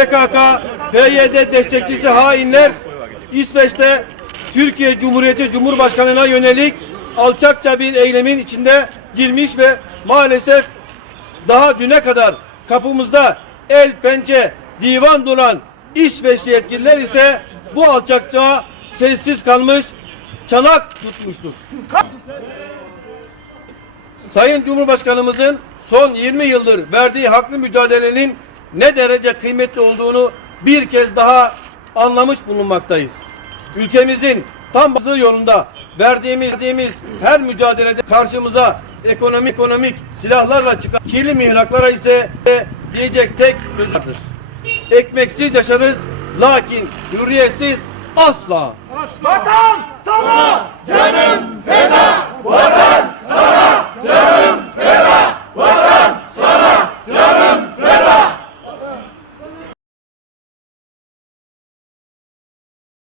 PKK, PYD destekçisi hainler İsveç'te Türkiye Cumhuriyeti Cumhurbaşkanı'na yönelik alçakça bir eylemin içinde girmiş ve maalesef daha düne kadar kapımızda el pençe divan duran İsveçli yetkililer ise bu alçakça sessiz kalmış çanak tutmuştur. Sayın Cumhurbaşkanımızın son 20 yıldır verdiği haklı mücadelenin ne derece kıymetli olduğunu bir kez daha anlamış bulunmaktayız. Ülkemizin tam bastığı yolunda verdiğimiz, verdiğimiz her mücadelede karşımıza ekonomik ekonomik silahlarla çıkan kirli mihraklara ise diyecek tek söz vardır. Ekmeksiz yaşarız lakin hürriyetsiz asla. Vatan sana